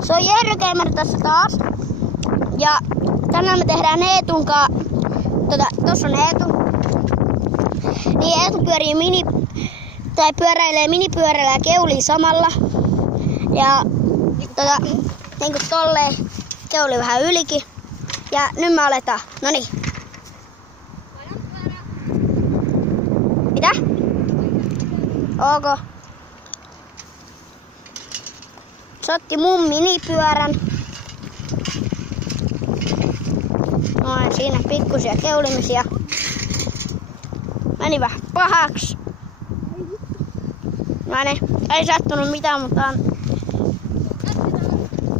Se on Jerry Gamer tässä taas. Ja tänään me tehdään Eetunkaan. Tossa on Eetu. Niin Eetu pyörii pyöräilee minipyörällä ja keulii samalla. Ja niinku tolleen keulii vähän ylikin. Ja nyt me aletaan. Noniin. Mitä? Ok. Se otti mun minipyörän. Noin, siinä pikkusia keulimisia. Meni vähän pahaksi. Noin, ei sattunut mitään, mutta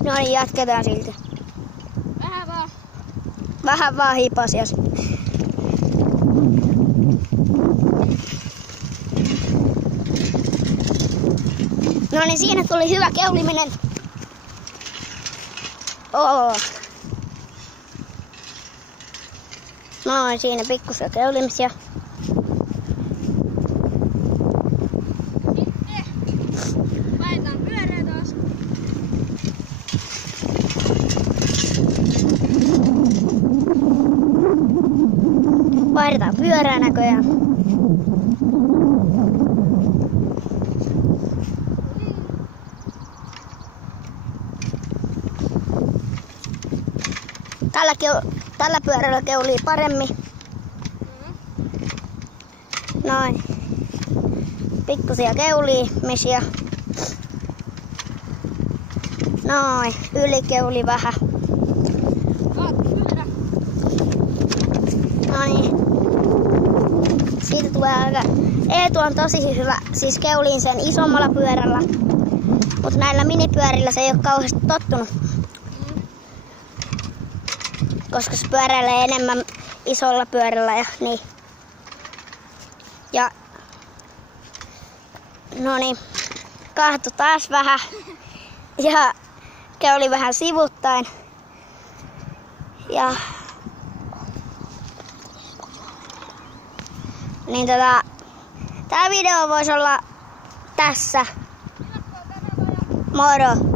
noin, jatketaan silti. Vähän vaan hipasias. No niin, siinä tuli hyvä keuliminen. Noin, siinä pikkusia keulimisia. Sitten vaihdetaan pyörää taas. Vaihdetaan pyörää näköjään. Tällä pyörällä keulii paremmin. Noin. Pikkusia keulimisia. Noin. Ylikeuli vähän. Noin. Siitä tulee aika... Eetu on tosi hyvä. Siis keuliin sen isommalla pyörällä. Mutta näillä minipyörillä se ei ole kauheasti tottunut. Koska se pyöräilee enemmän isolla pyörällä ja niin. Ja no niin, kahtu taas vähän ja keuli vähän sivuttain. Ja niin tää video voisi olla tässä. Moro!